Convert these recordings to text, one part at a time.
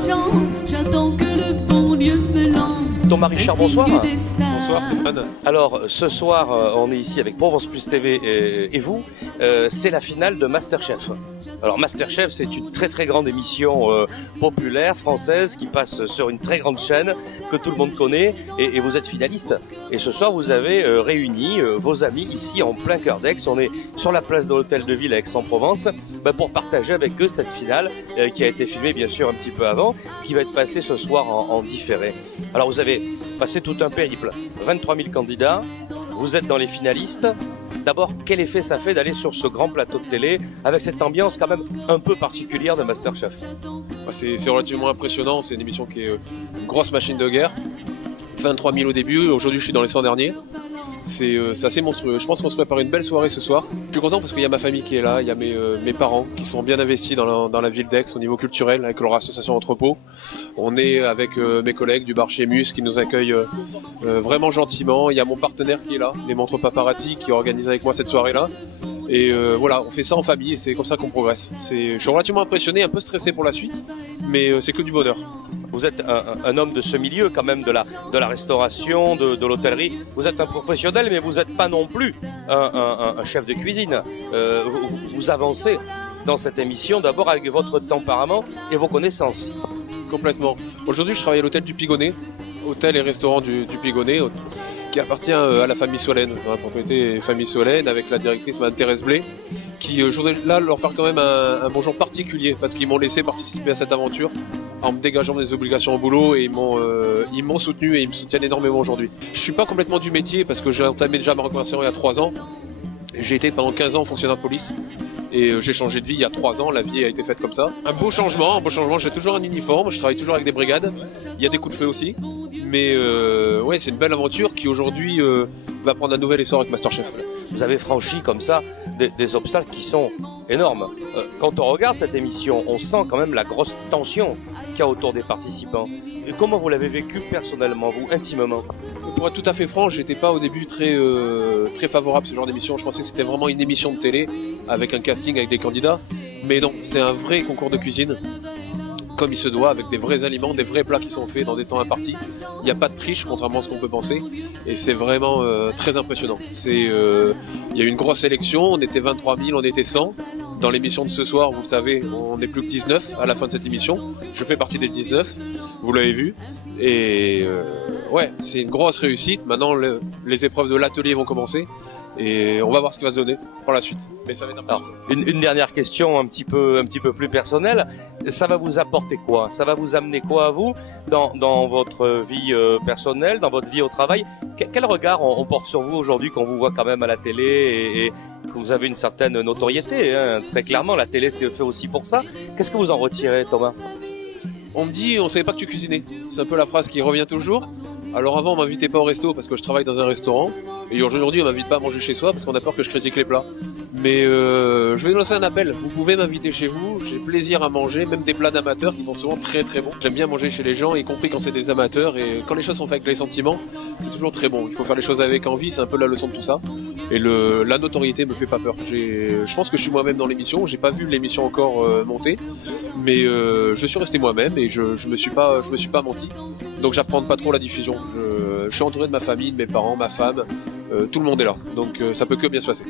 chance, j'attends que le bon Dieu me lance. Thomas Richard, bonsoir. Bonsoir Stéphane. Alors ce soir, on est ici avec Provence Plus TV et vous. C'est la finale de Masterchef. Alors Masterchef, c'est une très grande émission populaire française qui passe sur une très grande chaîne que tout le monde connaît et vous êtes finaliste. Et ce soir, vous avez réuni vos amis ici en plein cœur d'Aix. On est sur la place de l'Hôtel de Ville à Aix-en-Provence pour partager avec eux cette finale qui a été filmée bien sûr un petit peu avant, qui va être passée ce soir en différé. Alors vous avez passé tout un périple, 23 000 candidats, vous êtes dans les finalistes. D'abord, quel effet ça fait d'aller sur ce grand plateau de télé avec cette ambiance quand même un peu particulière de Masterchef? C'est relativement impressionnant, c'est une émission qui est une grosse machine de guerre. 23 000 au début, aujourd'hui je suis dans les 100 derniers. C'est assez monstrueux. Je pense qu'on se prépare une belle soirée ce soir. Je suis content parce qu'il y a ma famille qui est là, il y a mes parents qui sont bien investis dans la ville d'Aix au niveau culturel avec leur association Entrepôt. On est avec mes collègues du bar chez Mus qui nous accueillent vraiment gentiment. Il y a mon partenaire qui est là, les Montres Paparazzi, qui organise avec moi cette soirée-là. Et voilà, on fait ça en famille et c'est comme ça qu'on progresse. Je suis relativement impressionné, un peu stressé pour la suite, mais c'est que du bonheur. Vous êtes un homme de ce milieu quand même, de la restauration, de l'hôtellerie. Vous êtes un professionnel, mais vous n'êtes pas non plus un chef de cuisine. Vous avancez dans cette émission d'abord avec votre tempérament et vos connaissances. Complètement. Aujourd'hui, je travaille à l'hôtel du Pigonnet, hôtel et restaurant du Pigonnet, qui appartient à la famille Solène, la propriété famille Solène, avec la directrice Mme Thérèse Blé, qui je voudrais là leur faire quand même un bonjour particulier, parce qu'ils m'ont laissé participer à cette aventure en me dégageant des obligations au boulot, et ils m'ont soutenu et ils me soutiennent énormément aujourd'hui. Je suis pas complètement du métier, parce que j'ai entamé déjà ma reconversion il y a 3 ans. J'ai été pendant 15 ans fonctionnaire de police. Et j'ai changé de vie il y a 3 ans, la vie a été faite comme ça. Un beau changement, j'ai toujours un uniforme, je travaille toujours avec des brigades, il y a des coups de feu aussi. Mais ouais, c'est une belle aventure qui aujourd'hui va prendre un nouvel essor avec Masterchef. Vous avez franchi comme ça des obstacles qui sont énormes. Quand on regarde cette émission, on sent quand même la grosse tension qu'il y a autour des participants. Et comment vous l'avez vécu personnellement, vous, intimement? Pour être tout à fait franc, j'étais pas au début très favorable à ce genre d'émission. Je pensais que c'était vraiment une émission de télé avec un casting, avec des candidats. Mais non, c'est un vrai concours de cuisine, comme il se doit, avec des vrais aliments, des vrais plats qui sont faits dans des temps impartis. Il n'y a pas de triche, contrairement à ce qu'on peut penser. Et c'est vraiment très impressionnant. Il y a eu une grosse sélection, on était 23 000, on était 100. Dans l'émission de ce soir, vous le savez, on n'est plus que 19 à la fin de cette émission. Je fais partie des 19, vous l'avez vu. Et ouais, c'est une grosse réussite. Maintenant, les épreuves de l'atelier vont commencer. Et on va voir ce qui va se donner pour la suite. Mais ça va être alors, une dernière question un petit peu plus personnelle. Ça va vous apporter quoi? Ça va vous amener quoi à vous dans votre vie personnelle, dans votre vie au travail? Quel regard on porte sur vous aujourd'hui qu'on vous voit quand même à la télé et que vous avez une certaine notoriété, hein? Très clairement, la télé c'est fait aussi pour ça. Qu'est-ce que vous en retirez, Thomas? On me dit, on savait pas que tu cuisinais. C'est un peu la phrase qui revient toujours. Alors avant, on m'invitait pas au resto parce que je travaille dans un restaurant. Et aujourd'hui, on m'invite pas à manger chez soi parce qu'on a peur que je critique les plats. Mais je vais lancer un appel. Vous pouvez m'inviter chez vous. J'ai plaisir à manger, même des plats d'amateurs qui sont souvent très bons. J'aime bien manger chez les gens, y compris quand c'est des amateurs. Et quand les choses sont faites avec les sentiments, c'est toujours très bon. Il faut faire les choses avec envie. C'est un peu la leçon de tout ça. Et la notoriété me fait pas peur. Je pense que je suis moi-même dans l'émission. J'ai pas vu l'émission encore monter, mais je suis resté moi-même et je me suis pas menti. Donc j'apprends pas trop la diffusion. Je suis entouré de ma famille, de mes parents, ma femme. Tout le monde est là, donc ça peut que bien se passer.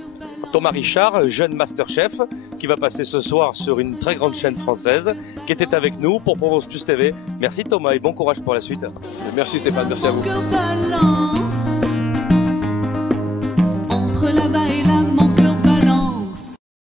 Thomas Richard, jeune Masterchef, qui va passer ce soir sur une très grande chaîne française, qui était avec nous pour Provence Plus TV. Merci Thomas et bon courage pour la suite. Merci Stéphane, merci à vous.